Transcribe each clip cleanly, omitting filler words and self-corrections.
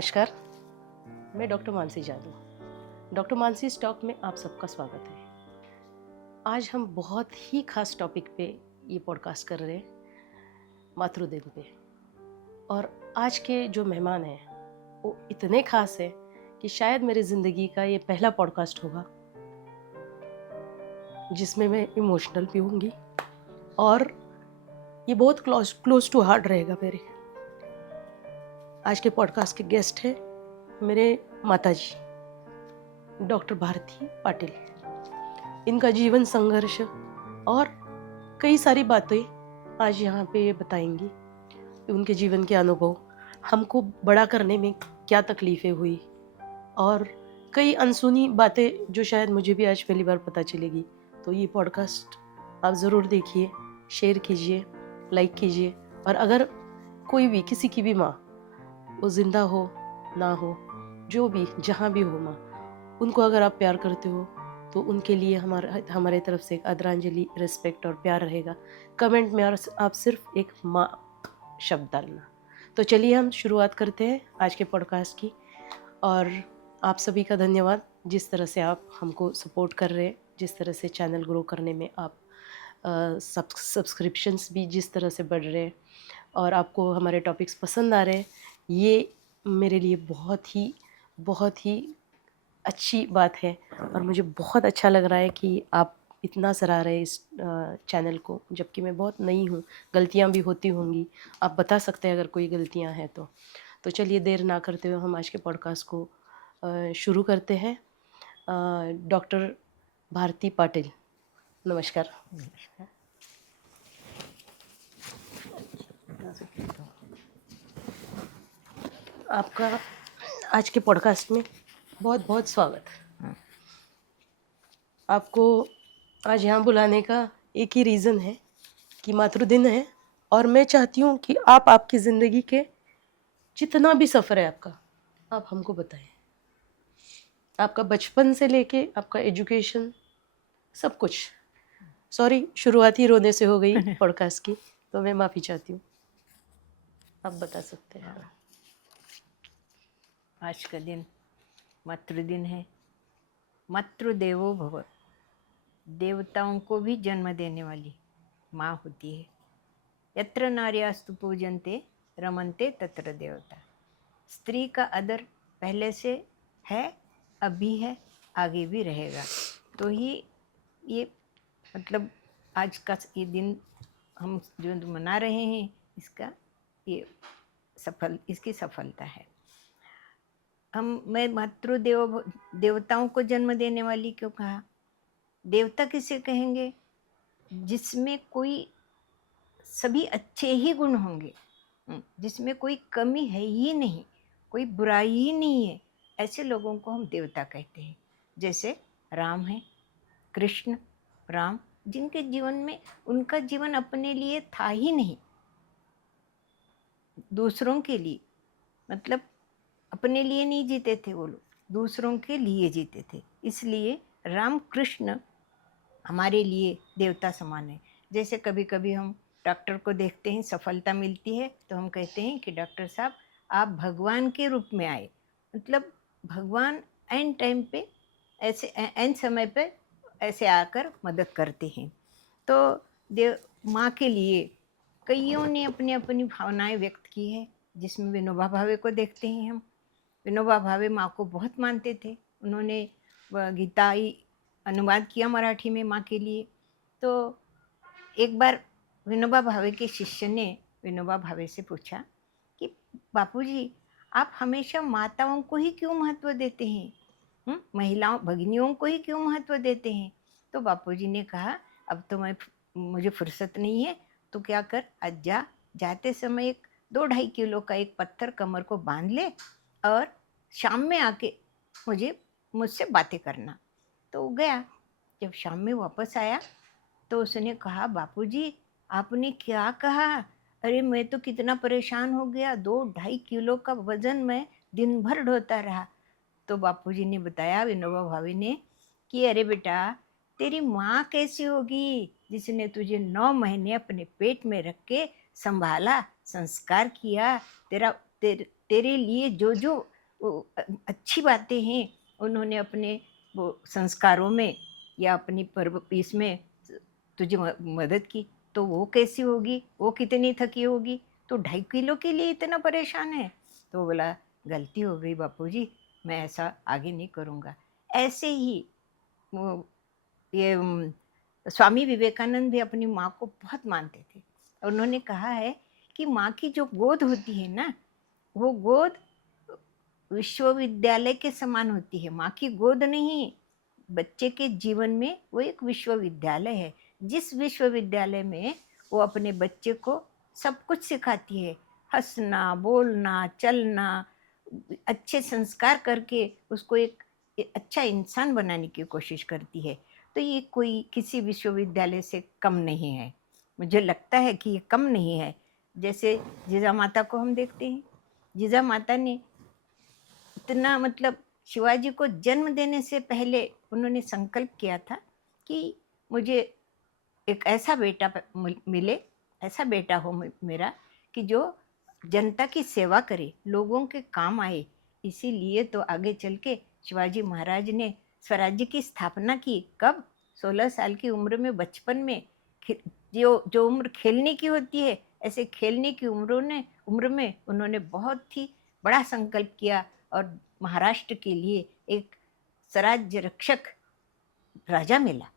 नमस्कार, मैं doctor Mansi Jadhav. Doctor Mansi talk में आप सबका स्वागत है। आज हम बहुत ही खास टॉपिक पे ये पॉडकास्ट कर रहे हैं, मातृ दिन पे। और आज के जो मेहमान हैं वो इतने खास हैं कि शायद मेरी ज़िंदगी का ये पहला पॉडकास्ट होगा जिसमें मैं इमोशनल भी होंगी और ये बहुत क्लोज टू हार्ट रहेगा मेरे। आज के पॉडकास्ट के गेस्ट हैं मेरे माताजी डॉक्टर भारती पाटिल। इनका जीवन संघर्ष और कई सारी बातें आज यहाँ पे ये बताएंगी। उनके जीवन के अनुभव, हमको बड़ा करने में क्या तकलीफ़ें हुई और कई अनसुनी बातें जो शायद मुझे भी आज पहली बार पता चलेगी। तो ये पॉडकास्ट आप ज़रूर देखिए, शेयर कीजिए, लाइक कीजिए। और अगर कोई भी, किसी की भी माँ, वो ज़िंदा हो ना हो, जो भी जहाँ भी हो माँ, उनको अगर आप प्यार करते हो तो उनके लिए हमारे तरफ से एक आदरांजलि, रिस्पेक्ट और प्यार रहेगा। कमेंट में आप सिर्फ एक माँ शब्द डालना। तो चलिए हम शुरुआत करते हैं आज के पॉडकास्ट की। और आप सभी का धन्यवाद, जिस तरह से आप हमको सपोर्ट कर रहे हैं, जिस तरह से चैनल ग्रो करने में आप सब्सक्रिप्शंस भी जिस तरह से बढ़ रहे हैं और आपको हमारे टॉपिक्स पसंद आ रहे हैं, ये मेरे लिए बहुत ही अच्छी बात है। और मुझे बहुत अच्छा लग रहा है कि आप इतना सराह रहे इस चैनल को, जबकि मैं बहुत नई हूँ, गलतियाँ भी होती होंगी। आप बता सकते हैं अगर कोई गलतियाँ हैं तो चलिए देर ना करते हुए हम आज के पॉडकास्ट को शुरू करते हैं। डॉक्टर भारती पाटिल, नमस्कार। आपका आज के पॉडकास्ट में बहुत बहुत स्वागत। आपको आज यहाँ बुलाने का एक ही रीज़न है कि मातृ दिन है और मैं चाहती हूँ कि आप आपकी ज़िंदगी के जितना भी सफ़र है आपका, आप हमको बताएं। आपका बचपन से लेके आपका एजुकेशन, सब कुछ। सॉरी, शुरुआत ही रोने से हो गई पॉडकास्ट की, तो मैं माफ़ी चाहती हूँ। आप बता सकते हैं। आज का दिन मातृ दिन है। मातृ देवो भव, देवताओं को भी जन्म देने वाली माँ होती है। यत्र नार्यास्तु पूजन्ते रमन्ते तत्र देवता। स्त्री का आदर पहले से है, अभी है, आगे भी रहेगा। तो ही ये मतलब आज का ये दिन हम जो मना रहे हैं, इसका ये इसकी सफलता है। मैं देवताओं को जन्म देने वाली क्यों कहा? देवता किसे कहेंगे? जिसमें कोई सभी अच्छे ही गुण होंगे, जिसमें कोई कमी है ही नहीं, कोई बुराई ही नहीं है, ऐसे लोगों को हम देवता कहते हैं। जैसे राम है, कृष्ण, राम, जिनके जीवन में उनका जीवन अपने लिए था ही नहीं, दूसरों के लिए, मतलब अपने लिए नहीं जीते थे वो लोग, दूसरों के लिए जीते थे। इसलिए राम कृष्ण हमारे लिए देवता समान है। जैसे कभी कभी हम डॉक्टर को देखते हैं, सफलता मिलती है तो हम कहते हैं कि डॉक्टर साहब आप भगवान के रूप में आए। मतलब भगवान एन टाइम पे, ऐसे एन समय पे ऐसे आकर मदद करते हैं। तो माँ के लिए कईयों ने अपनी अपनी भावनाएं व्यक्त की है, जिसमें विनोबा भावे को देखते हैं हम। विनोबा भावे माँ को बहुत मानते थे। उन्होंने गीता अनुवाद किया मराठी में माँ के लिए। तो एक बार विनोबा भावे के शिष्य ने विनोबा भावे से पूछा कि बापूजी आप हमेशा माताओं को ही क्यों महत्व देते हैं, महिलाओं भगिनियों को ही क्यों महत्व देते हैं? तो बापूजी ने कहा अब तो मुझे फुर्सत नहीं है, तो क्या कर, आज जाते समय एक 2-2.5 किलो का एक पत्थर कमर को बांध ले और शाम में आके मुझसे बातें करना। तो वो गया। जब शाम में वापस आया तो उसने कहा बापूजी आपने क्या कहा? अरे मैं तो कितना परेशान हो गया, 2-2.5 किलो का वजन मैं दिन भर ढोता रहा। तो बापूजी ने बताया, विनोबा भावे ने, कि अरे बेटा तेरी माँ कैसी होगी जिसने तुझे 9 महीने अपने पेट में रख के संभाला, संस्कार किया, तेरे लिए जो वो अच्छी बातें हैं उन्होंने अपने वो संस्कारों में या अपनी पर्व इसमें तुझे मदद की, तो वो कैसी होगी, वो कितनी थकी होगी, तो 2.5 किलो के लिए इतना परेशान है। तो बोला गलती हो गई बापूजी, मैं ऐसा आगे नहीं करूँगा। ऐसे ही वो ये स्वामी विवेकानंद भी अपनी माँ को बहुत मानते थे। उन्होंने कहा है कि माँ की जो गोद होती है ना, वो गोद विश्वविद्यालय के समान होती है। माँ की गोद नहीं, बच्चे के जीवन में वो एक विश्वविद्यालय है। जिस विश्वविद्यालय में वो अपने बच्चे को सब कुछ सिखाती है, हंसना, बोलना, चलना, अच्छे संस्कार करके उसको एक अच्छा इंसान बनाने की कोशिश करती है। तो ये कोई किसी विश्वविद्यालय से कम नहीं है। मुझे लगता है कि ये कम नहीं है। जैसे जीजा माता को हम देखते हैं, जीजा माता ने इतना मतलब शिवाजी को जन्म देने से पहले उन्होंने संकल्प किया था कि मुझे एक ऐसा बेटा मिले, ऐसा बेटा हो मेरा कि जो जनता की सेवा करे, लोगों के काम आए। इसीलिए तो आगे चल के शिवाजी महाराज ने स्वराज्य की स्थापना की। कब? 16 साल की उम्र में, बचपन में। जो जो उम्र खेलने की होती है, ऐसे खेलने की उम्र में उन्होंने बहुत ही बड़ा संकल्प किया और महाराष्ट्र के लिए एक स्वराज्य रक्षक राजा मिला।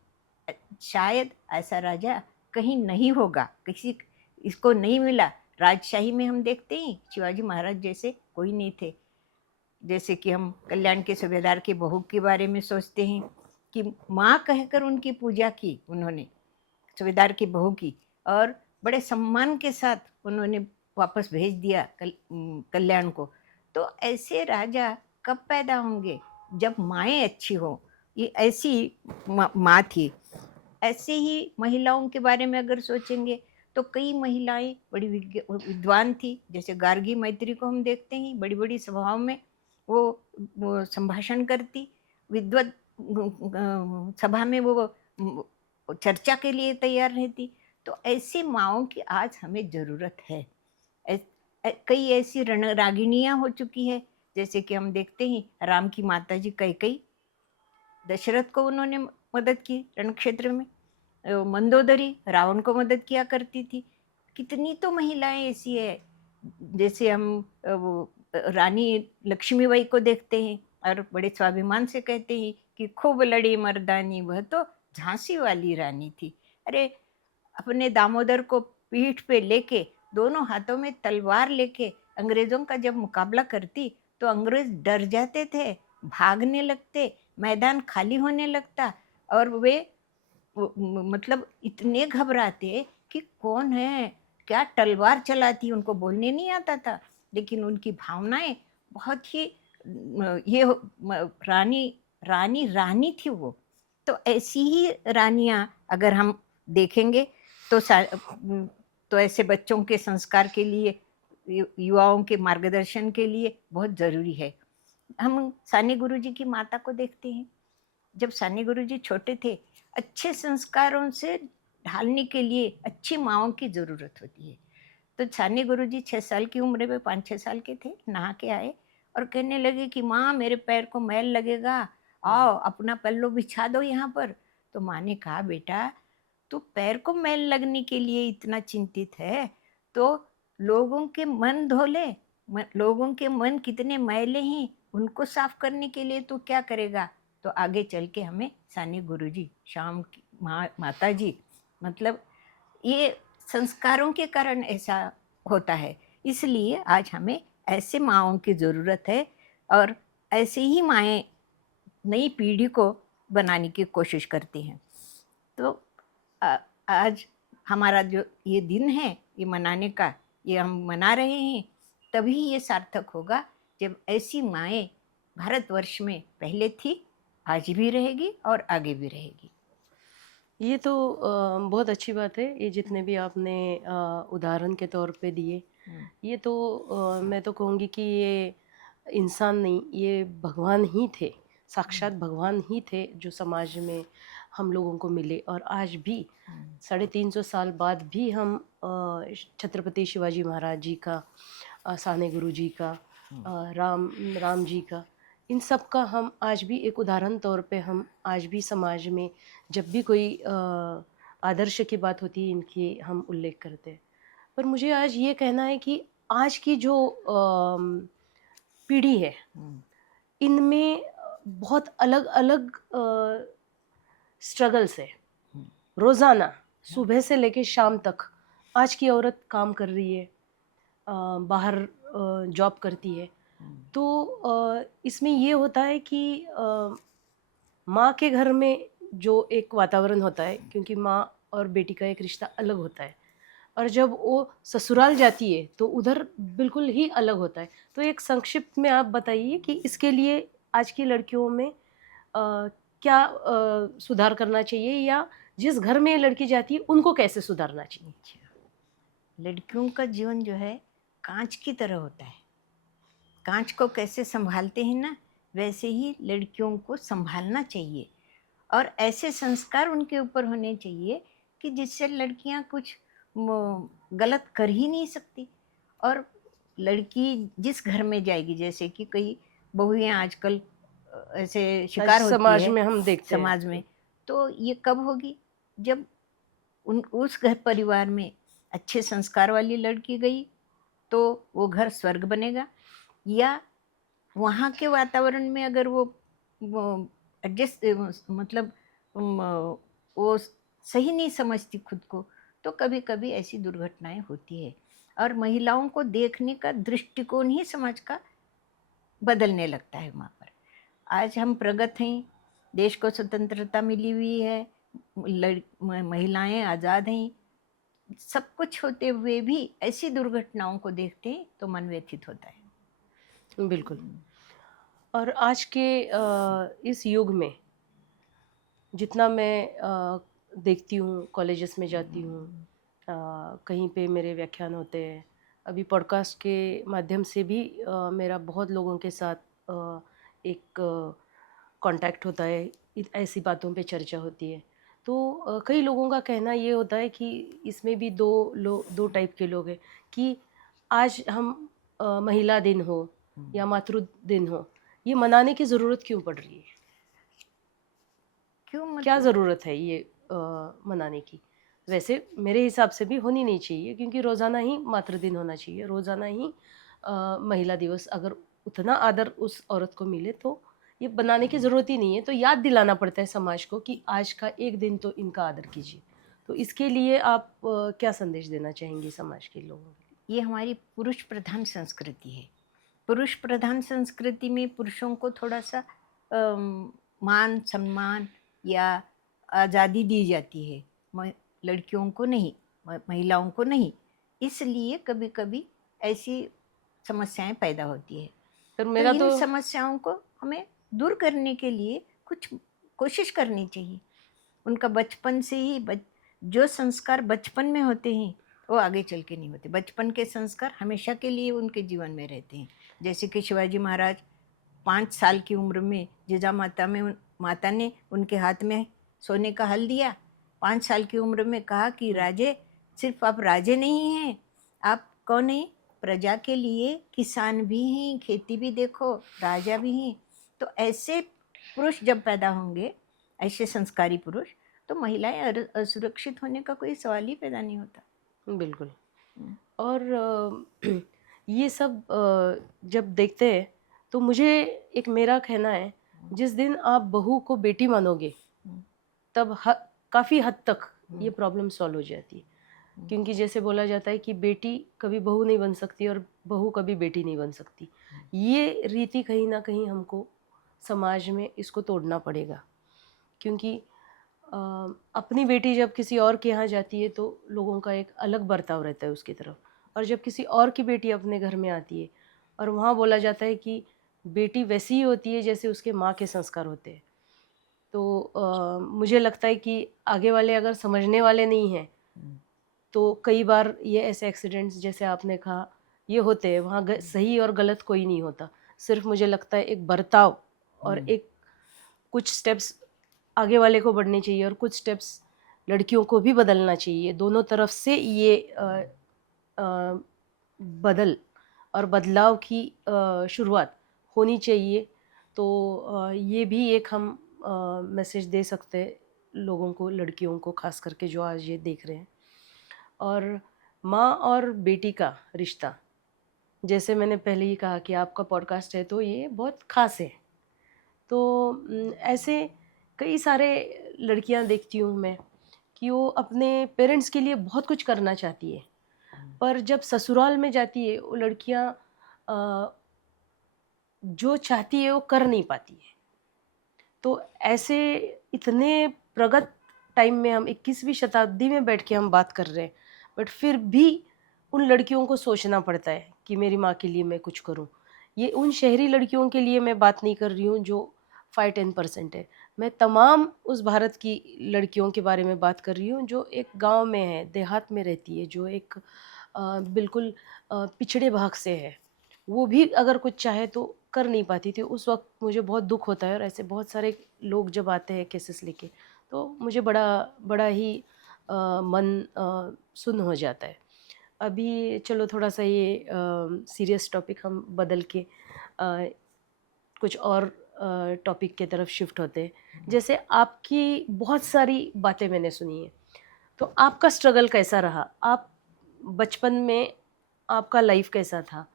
शायद ऐसा राजा कहीं नहीं होगा, किसी इसको नहीं मिला। राजशाही में हम देखते हैं शिवाजी महाराज जैसे कोई नहीं थे। जैसे कि हम कल्याण के सूबेदार की बहू के बारे में सोचते हैं कि माँ कहकर उनकी पूजा की उन्होंने, सूबेदार की बहू की, और बड़े सम्मान के साथ उन्होंने वापस भेज दिया कल्याण को। तो ऐसे राजा कब पैदा होंगे? जब माएँ अच्छी हों। ये ऐसी माँ थी। ऐसे ही महिलाओं के बारे में अगर सोचेंगे तो कई महिलाएं बड़ी विद्वान थी। जैसे गार्गी मैत्री को हम देखते हैं, बड़ी बड़ी सभाओं में वो संभाषण करती, विद्वत सभा में वो चर्चा के लिए तैयार रहती। तो ऐसी माँओं की आज हमें ज़रूरत है। कई ऐसी रणरागिणियाँ हो चुकी है। जैसे कि हम देखते हैं राम की माता जी कैकेयी, दशरथ को उन्होंने मदद की रण क्षेत्र में। मंदोदरी रावण को मदद किया करती थी। कितनी तो महिलाएं ऐसी है। जैसे हम रानी लक्ष्मीबाई को देखते हैं और बड़े स्वाभिमान से कहते हैं कि खूब लड़ी मर्दानी, वह तो झांसी वाली रानी थी। अरे अपने दामोदर को पीठ पे लेके, दोनों हाथों में तलवार लेके अंग्रेजों का जब मुकाबला करती तो अंग्रेज डर जाते थे, भागने लगते, मैदान खाली होने लगता। और वे मतलब इतने घबराते कि कौन है, क्या तलवार चलाती, उनको बोलने नहीं आता था, लेकिन उनकी भावनाएं बहुत ही ये रानी रानी रानी थी वो। तो ऐसी ही रानियां अगर हम देखेंगे तो तो ऐसे बच्चों के संस्कार के लिए, युवाओं के मार्गदर्शन के लिए बहुत ज़रूरी है। हम साने गुरुजी की माता को देखते हैं। जब साने गुरुजी छोटे थे, अच्छे संस्कारों से ढालने के लिए अच्छी माँओं की ज़रूरत होती है। तो साने गुरुजी 6 साल की उम्र में, 5-6 साल के थे, नहा के आए और कहने लगे कि माँ मेरे पैर को मैल लगेगा, आओ अपना पल्लो बिछा दो यहाँ पर। तो माँ ने कहा बेटा तू पैर को मैल लगने के लिए इतना चिंतित है तो लोगों के मन धो ले। लोगों के मन कितने मैले हैं, उनको साफ करने के लिए तू क्या करेगा? तो आगे चल के हमें साने गुरुजी, शाम की माता जी, मतलब ये संस्कारों के कारण ऐसा होता है। इसलिए आज हमें ऐसे माँओं की ज़रूरत है और ऐसे ही माएँ नई पीढ़ी को बनाने की कोशिश करती हैं। तो आज हमारा जो ये दिन है ये मनाने का, ये हम मना रहे हैं, तभी ये सार्थक होगा जब ऐसी माएँ भारतवर्ष में पहले थी, आज भी रहेगी और आगे भी रहेगी। ये तो बहुत अच्छी बात है, ये जितने भी आपने उदाहरण के तौर पे दिए, ये तो मैं तो कहूँगी कि ये इंसान नहीं, ये भगवान ही थे, साक्षात भगवान ही थे जो समाज में हम लोगों को मिले। और आज भी 350 साल बाद भी हम छत्रपति शिवाजी महाराज जी का, साने गुरु जी का राम जी का, इन सब का हम आज भी एक उदाहरण तौर पे हम आज भी समाज में जब भी कोई आदर्श की बात होती है इनकी हम उल्लेख करते हैं। पर मुझे आज ये कहना है कि आज की जो पीढ़ी है इनमें बहुत अलग अलग स्ट्रगल्स है। रोज़ाना सुबह से लेके शाम तक आज की औरत काम कर रही है, बाहर जॉब करती है। तो इसमें ये होता है कि माँ के घर में जो एक वातावरण होता है, क्योंकि माँ और बेटी का एक रिश्ता अलग होता है, और जब वो ससुराल जाती है तो उधर बिल्कुल ही अलग होता है। तो एक संक्षिप्त में आप बताइए कि इसके लिए आज की लड़कियों में क्या सुधार करना चाहिए, या जिस घर में लड़की जाती है उनको कैसे सुधारना चाहिए? अच्छा, लड़कियों का जीवन जो है कांच की तरह होता है। कांच को कैसे संभालते हैं ना, वैसे ही लड़कियों को संभालना चाहिए। और ऐसे संस्कार उनके ऊपर होने चाहिए कि जिससे लड़कियां कुछ गलत कर ही नहीं सकती। और लड़की जिस घर में जाएगी, जैसे कि कई बहुएं आजकल ऐसे आज शिकार होती समाज है में हम देखते हैं। समाज में, तो ये कब होगी? जब उस घर परिवार में अच्छे संस्कार वाली लड़की गई तो वो घर स्वर्ग बनेगा। या वहाँ के वातावरण में अगर वो एडजस्ट मतलब वो सही नहीं समझती खुद को, तो कभी कभी ऐसी दुर्घटनाएं होती है। और महिलाओं को देखने का दृष्टिकोण ही समाज का बदलने लगता है वहाँ पर। आज हम प्रगत हैं, देश को स्वतंत्रता मिली हुई है, महिलाएं आज़ाद हैं, सब कुछ होते हुए भी ऐसी दुर्घटनाओं को देखते हैं तो मन व्यथित होता है। बिल्कुल। और आज के इस युग में जितना मैं देखती हूँ, कॉलेजेस में जाती हूँ, कहीं पे मेरे व्याख्यान होते हैं, अभी पॉडकास्ट के माध्यम से भी मेरा बहुत लोगों के साथ एक कांटेक्ट होता है, ऐसी बातों पे चर्चा होती है। तो कई लोगों का कहना ये होता है कि इसमें भी दो टाइप के लोग हैं कि आज हम महिला दिन हो या मातृ दिन हो, ये मनाने की ज़रूरत क्यों पड़ रही है? क्यों क्या मतलब? ज़रूरत है ये मनाने की? वैसे मेरे हिसाब से भी होनी नहीं चाहिए, क्योंकि रोज़ाना ही मातृ दिन होना चाहिए, रोज़ाना ही महिला दिवस अगर उतना आदर उस औरत को मिले तो ये बनाने की ज़रूरत ही नहीं है। तो याद दिलाना पड़ता है समाज को कि आज का एक दिन तो इनका आदर कीजिए। तो इसके लिए आप क्या संदेश देना चाहेंगे समाज के लोगों के लिए? ये हमारी पुरुष प्रधान संस्कृति है। पुरुष प्रधान संस्कृति में पुरुषों को थोड़ा सा मान सम्मान या आज़ादी दी जाती है, लड़कियों को नहीं, महिलाओं को नहीं। इसलिए कभी कभी ऐसी समस्याएं पैदा होती है। पर तो मेरा इन तो समस्याओं को हमें दूर करने के लिए कुछ कोशिश करनी चाहिए। उनका बचपन से ही जो संस्कार बचपन में होते हैं वो आगे चल के नहीं होते। बचपन के संस्कार हमेशा के लिए उनके जीवन में रहते हैं। जैसे कि शिवाजी महाराज 5 साल की उम्र में माता ने उनके हाथ में सोने का हल दिया। 5 साल की उम्र में कहा कि राजे, सिर्फ आप राजे नहीं हैं, आप कौन हैं? प्रजा के लिए किसान भी हैं, खेती भी देखो, राजा भी हैं। तो ऐसे पुरुष जब पैदा होंगे, ऐसे संस्कारी पुरुष, तो महिलाएं असुरक्षित होने का कोई सवाल ही पैदा नहीं होता। बिल्कुल। और ये सब जब देखते हैं तो मुझे एक मेरा कहना है, जिस दिन आप बहू को बेटी मानोगे तब काफ़ी हद तक ये प्रॉब्लम सॉल्व हो जाती है। क्योंकि जैसे बोला जाता है कि बेटी कभी बहू नहीं बन सकती और बहू कभी बेटी नहीं बन सकती। ये रीति कहीं ना कहीं हमको समाज में इसको तोड़ना पड़ेगा, क्योंकि अपनी बेटी जब किसी और के यहाँ जाती है तो लोगों का एक अलग बर्ताव रहता है उसकी तरफ, और जब किसी और की बेटी अपने घर में आती है और वहाँ बोला जाता है कि बेटी वैसी ही होती है जैसे उसके माँ के संस्कार होते हैं। तो मुझे लगता है कि आगे वाले अगर समझने वाले नहीं हैं तो कई बार ये ऐसे एक्सीडेंट्स जैसे आपने कहा ये होते हैं, वहाँ सही और गलत कोई नहीं होता। सिर्फ मुझे लगता है एक बर्ताव और एक कुछ स्टेप्स आगे वाले को बढ़ने चाहिए और कुछ स्टेप्स लड़कियों को भी बदलना चाहिए। दोनों तरफ से ये बदल और बदलाव की शुरुआत होनी चाहिए। तो ये भी एक हम मैसेज दे सकते हैं लोगों को, लड़कियों को खास करके जो आज ये देख रहे हैं। और माँ और बेटी का रिश्ता, जैसे मैंने पहले ही कहा कि आपका पॉडकास्ट है तो ये बहुत खास है। तो ऐसे कई सारे लड़कियां देखती हूँ मैं कि वो अपने पेरेंट्स के लिए बहुत कुछ करना चाहती है, पर जब ससुराल में जाती है वो लड़कियां जो चाहती है वो कर नहीं पाती है। तो ऐसे इतने प्रगत टाइम में हम 21वीं शताब्दी में बैठ के हम बात कर रहे हैं, बट फिर भी उन लड़कियों को सोचना पड़ता है कि मेरी माँ के लिए मैं कुछ करूँ। ये उन शहरी लड़कियों के लिए मैं बात नहीं कर रही हूँ जो 5-10% है। मैं तमाम उस भारत की लड़कियों के बारे में बात कर रही हूँ जो एक गांव में है, देहात में रहती है, जो एक बिल्कुल पिछड़े भाग से है। वो भी अगर कुछ चाहे तो कर नहीं पाती थी। उस वक्त मुझे बहुत दुख होता है, और ऐसे बहुत सारे लोग जब आते हैं केसेस लेके तो मुझे बड़ा बड़ा ही मन सुन्न हो जाता है। अभी चलो थोड़ा सा ये सीरियस टॉपिक हम बदल के अ, कुछ और टॉपिक के तरफ शिफ्ट होते हैं। जैसे आपकी बहुत सारी बातें मैंने सुनी है, तो आपका स्ट्रगल कैसा रहा? आप बचपन में आपका लाइफ कैसा था?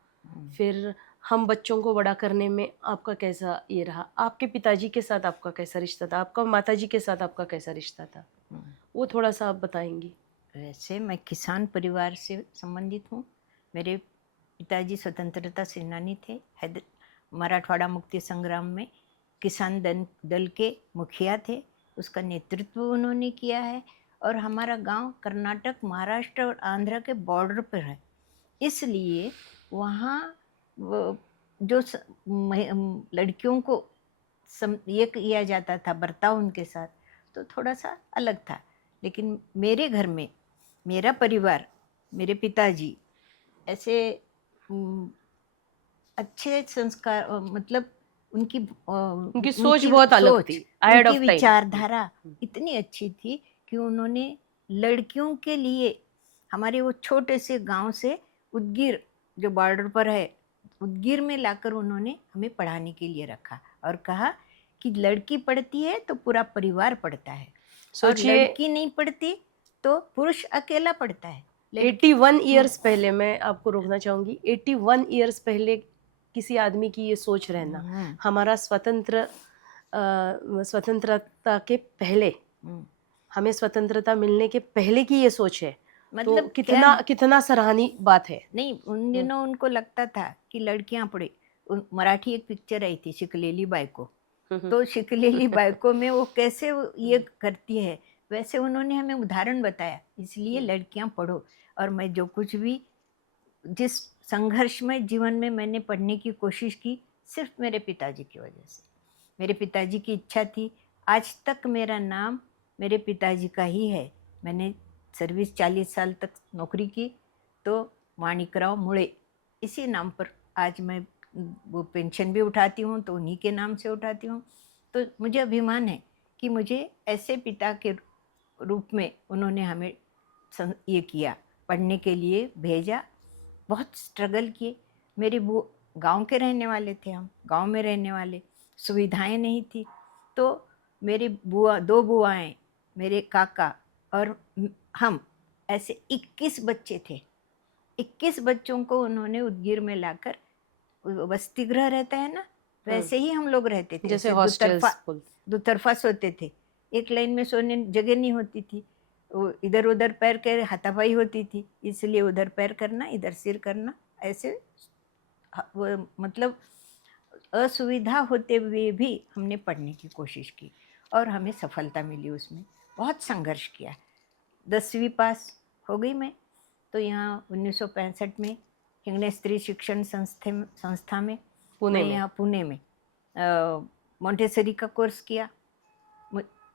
फिर हम बच्चों को बड़ा करने में आपका कैसा ये रहा? आपके पिताजी के साथ आपका कैसा रिश्ता था? आपका माताजी के साथ आपका कैसा रिश्ता था? वो थोड़ा-सा आप बताएँगी? वैसे मैं किसान परिवार से संबंधित हूँ। मेरे पिताजी स्वतंत्रता सेनानी थे। मराठवाड़ा मुक्ति संग्राम में किसान दल के मुखिया थे। उसका नेतृत्व उन्होंने किया है। और हमारा गांव कर्नाटक, महाराष्ट्र और आंध्र के बॉर्डर पर है। इसलिए वहाँ जो लड़कियों को ये किया जाता था बर्ताव उनके साथ, तो थोड़ा सा अलग था। लेकिन मेरे घर में मेरा परिवार, मेरे पिताजी ऐसे अच्छे संस्कार, मतलब उनकी सोच उनकी बहुत अलग सोच, थी, अहेड उनकी ऑफ टाइम। विचारधारा इतनी अच्छी थी कि उन्होंने लड़कियों के लिए हमारे वो छोटे से गांव से उदगीर, जो बॉर्डर पर है, उदगीर में लाकर उन्होंने हमें पढ़ाने के लिए रखा और कहा कि लड़की पढ़ती है तो पूरा परिवार पढ़ता है, और सोचिए लड़की नहीं पढ़ती तो पुरुष अकेला पढ़ता है। 81 ईयर्स पहले, मैं आपको रोकना चाहूँगी, 81 ईयर्स पहले किसी आदमी की ये सोच रहना, हमारा स्वतंत्रता के पहले, हमें स्वतंत्रता मिलने के पहले की ये सोच है। मतलब तो कितना कितना सराहनीय बात है। नहीं, उन दिनों उनको लगता था कि लड़कियां पढ़े। मराठी एक पिक्चर आई थी शिकलेली बायको, तो शिकलेली बायको में वो कैसे ये करती है, वैसे उन्होंने हमें उदाहरण बताया। इसलिए लड़कियां पढ़ो। और मैं जो कुछ भी, जिस संघर्ष में जीवन में मैंने पढ़ने की कोशिश की, सिर्फ मेरे पिताजी की वजह से। मेरे पिताजी की इच्छा थी। आज तक मेरा नाम मेरे पिताजी का ही है। मैंने सर्विस 40 साल तक नौकरी की, तो माणिकराव मुळे इसी नाम पर आज मैं वो पेंशन भी उठाती हूँ तो उन्हीं के नाम से उठाती हूँ। तो मुझे अभिमान है कि मुझे ऐसे पिता के रूप में उन्होंने हमें ये किया, पढ़ने के लिए भेजा। बहुत स्ट्रगल किए। मेरे गांव के रहने वाले थे, हम गांव में रहने वाले, सुविधाएं नहीं थी। तो मेरी बुआ, 2 बुआएं, मेरे काका और हम, ऐसे 21 बच्चे थे। 21 बच्चों को उन्होंने उदगीर में लाकर, वसति गृह रहता है ना, वैसे ही हम लोग रहते थे। जैसे दुतरफा हॉस्टल्स। दुतरफा सोते थे। एक लाइन में सोने जगह नहीं होती थी, वो इधर उधर पैर कर हाथापाई होती थी, इसलिए उधर पैर करना, इधर सिर करना, ऐसे वो मतलब असुविधा होते हुए भी हमने पढ़ने की कोशिश की और हमें सफलता मिली उसमें। बहुत संघर्ष किया। 10वीं पास हो गई मैं, तो यहाँ 1965 में हिंगणे स्त्री शिक्षण संस्था में, पुणे मैं में। यहाँ पुणे में मोंटेसरी का कोर्स किया।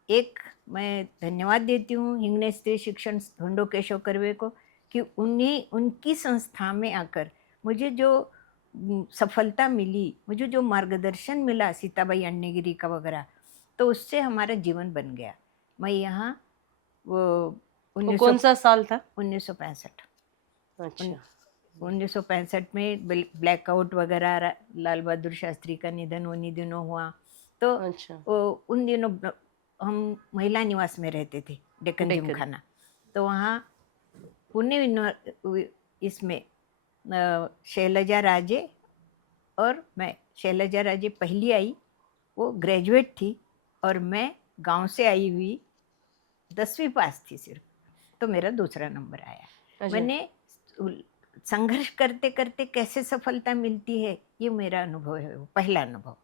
एक मैं धन्यवाद देती हूँ हिंगणे स्त्री शिक्षण धोंडो केशव कर्वे को कि उनकी संस्था में आकर मुझे जो सफलता मिली, मुझे जो मार्गदर्शन मिला सीताबाई अन्नेगिरी का वगैरह, तो उससे हमारा जीवन बन गया। मैं यहाँ वो वो कौन सा साल था? 1965। अच्छा। 1965 में ब्लैकआउट वगैरह लाल बहादुर शास्त्री का निधन उन्हीं दिनों हुआ। तो अच्छा। उन दिनों हम महिला निवास में रहते थे, डेक्कन डेक्कन। जिमखाना। तो वहाँ पुणे इसमें शैलजा राजे और मैं, शैलजा राजे पहली आई, वो ग्रेजुएट थी, और मैं गांव से आई हुई 10वीं पास थी सिर्फ, तो मेरा दूसरा नंबर आया। अच्छा। मैंने संघर्ष करते करते कैसे सफलता मिलती है, ये मेरा अनुभव है, वो पहला अनुभव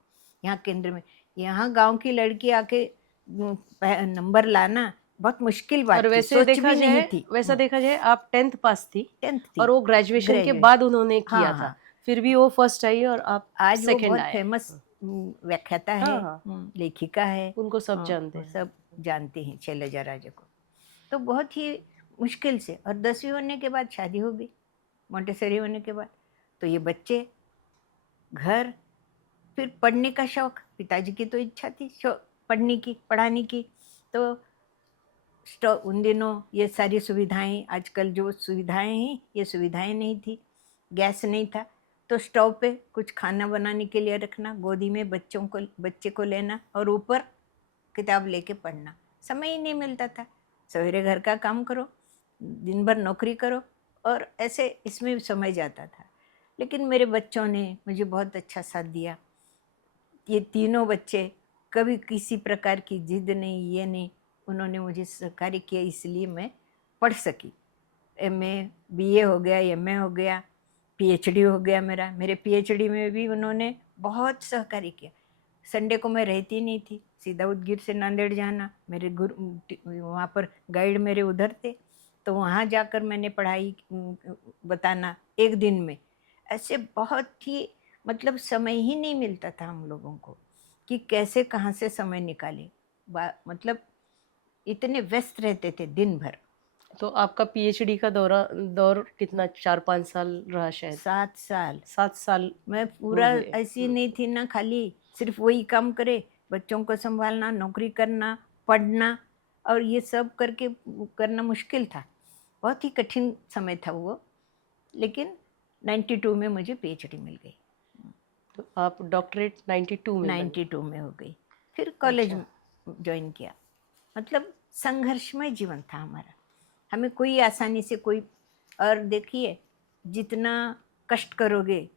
यहाँ केंद्र में। यहाँ गांव की लड़की आके नंबर लाना बहुत मुश्किल बात और थी, वैसे सोच देखा भी नहीं जाए, थी। वैसा देखा जाए आप 10th पास थी 10th थी, और वो ग्रेजुएशन के ग्रेजुएट। बाद उन्होंने किया हाँ था, हाँ, फिर भी वो फर्स्ट आई और आप आज वो सेकंड बहुत आए। फेमस व्याख्याता है, हाँ हाँ, लेखिका है। उनको सब हाँ, जानते वो हैं। सब जानते हैं शैलजा राजे को। तो बहुत ही मुश्किल से, और 10वीं होने के बाद शादी हो गई, मोंटेसरी होने के बाद। तो ये बच्चे, घर, फिर पढ़ने का शौक, पिताजी की तो इच्छा थी पढ़ने की, पढ़ाने की। तो उन दिनों ये सारी सुविधाएं, आजकल जो सुविधाएं हैं, ये सुविधाएं नहीं थी, गैस नहीं था। तो स्टोव पे कुछ खाना बनाने के लिए रखना, गोदी में बच्चे को लेना, और ऊपर किताब लेके पढ़ना। समय ही नहीं मिलता था, सवेरे घर का काम करो, दिन भर नौकरी करो, और ऐसे इसमें समय जाता था। लेकिन मेरे बच्चों ने मुझे बहुत अच्छा साथ दिया। ये तीनों बच्चे कभी किसी प्रकार की जिद नहीं, ये नहीं, उन्होंने मुझे सहकार्य किया, इसलिए मैं पढ़ सकी। MA BA हो गया, MA हो गया, PhD हो गया मेरा। मेरे PhD में भी उन्होंने बहुत सहकार्य किया। संडे को मैं रहती नहीं थी, सीधा उदगीर से नांदेड़ जाना, मेरे गुरु वहाँ पर गाइड मेरे उधर थे, तो वहाँ जाकर मैंने पढ़ाई बताना एक दिन में। ऐसे बहुत ही, मतलब समय ही नहीं मिलता था हम लोगों को कि कैसे कहाँ से समय निकाले। मतलब इतने व्यस्त रहते थे दिन भर। तो आपका PhD का दौर कितना, 4-5 साल रहा शायद? 7 साल। 7 साल मैं हो पूरा गए। ऐसी नहीं थी ना, खाली सिर्फ वही काम करे, बच्चों को संभालना, नौकरी करना, पढ़ना, और ये सब करके करना मुश्किल था। बहुत ही कठिन समय था वो। लेकिन 92 में मुझे PhD मिल गई। तो आप डॉक्टरेट 92 में बने? 92 में हो गई। फिर कॉलेज अच्छा। ज्वाइन किया। मतलब संघर्षमय जीवन था हमारा, हमें कोई आसानी से कोई, और देखिए जितना कष्ट करोगे,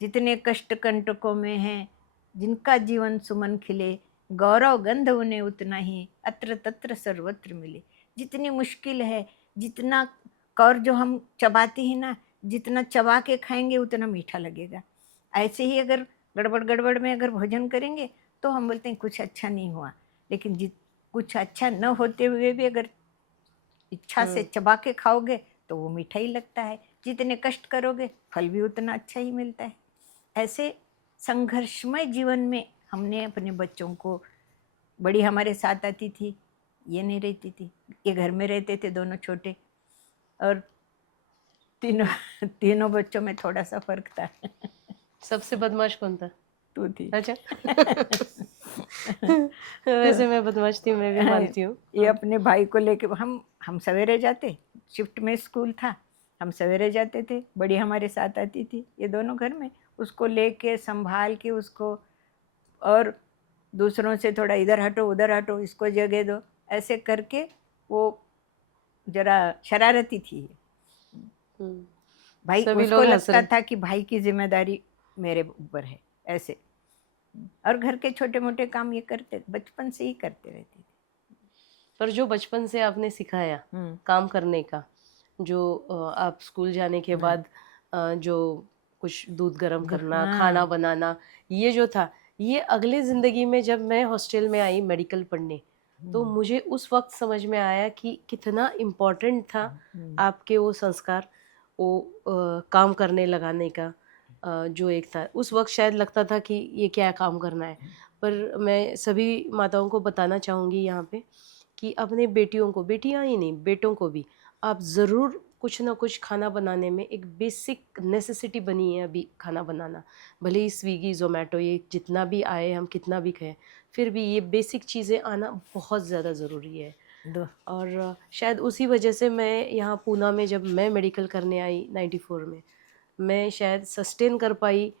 जितने कष्ट कंटकों में हैं, जिनका जीवन सुमन खिले, गौरव गंध उन्हें उतना ही, अत्र तत्र सर्वत्र मिले। जितनी मुश्किल है, जितना कौर जो हम चबाते हैं ना, जितना चबा के खाएंगे उतना मीठा लगेगा। ऐसे ही अगर गड़बड़ गड़बड़ में अगर भोजन करेंगे तो हम बोलते हैं कुछ अच्छा नहीं हुआ। लेकिन कुछ अच्छा न होते हुए भी अगर इच्छा से चबा के खाओगे तो वो मीठा ही लगता है। जितने कष्ट करोगे फल भी उतना अच्छा ही मिलता है। ऐसे संघर्षमय जीवन में हमने अपने बच्चों को, बड़ी हमारे साथ आती थी, ये नहीं रहती थी, ये घर में रहते थे दोनों छोटे, और तीनों तीनों बच्चों में थोड़ा सा फर्क था। सबसे बदमाश कौन था? तू थी। अच्छा। वैसे मैं बदमाश थी, मैं भी मानती हूँ। ये अपने भाई को लेके हम सवेरे जाते, शिफ्ट में स्कूल था, हम सवेरे जाते थे, बड़ी हमारे साथ आती थी, ये दोनों घर में, उसको लेके संभाल के उसको, और दूसरों से थोड़ा इधर हटो उधर हटो, इसको जगह दो, ऐसे करके वो जरा शरारती थी। भाई सभी उसको लोग हंस लगता रहे। था कि भाई की जिम्मेदारी मेरे ऊपर है, ऐसे। और घर के छोटे मोटे काम ये करते, बचपन से ही करते रहते थे। पर जो बचपन से आपने सिखाया काम करने का, जो आप स्कूल जाने के बाद जो कुछ दूध गर्म करना, खाना बनाना, ये जो था, ये अगले ज़िंदगी में जब मैं हॉस्टल में आई मेडिकल पढ़ने, तो मुझे उस वक्त समझ में आया कि कितना इम्पोर्टेंट था आपके वो संस्कार, वो काम करने लगाने का जो एक था। उस वक्त शायद लगता था कि ये क्या काम करना है, पर मैं सभी माताओं को बताना चाहूँगी यहाँ पे कि अपने बेटियों को, बेटियां ही नहीं बेटों को भी, आप ज़रूर कुछ ना कुछ खाना बनाने में, एक बेसिक नेसेसिटी बनी है अभी खाना बनाना। भले ही स्विगी ज़ोमैटो ये जितना भी आए, हम कितना भी खाएं, फिर भी ये बेसिक चीज़ें आना बहुत ज़्यादा ज़रूरी है। और शायद उसी वजह से मैं यहाँ पूना में जब मैं मेडिकल करने आई 94 में, मैं शायद सस्टेन कर पाई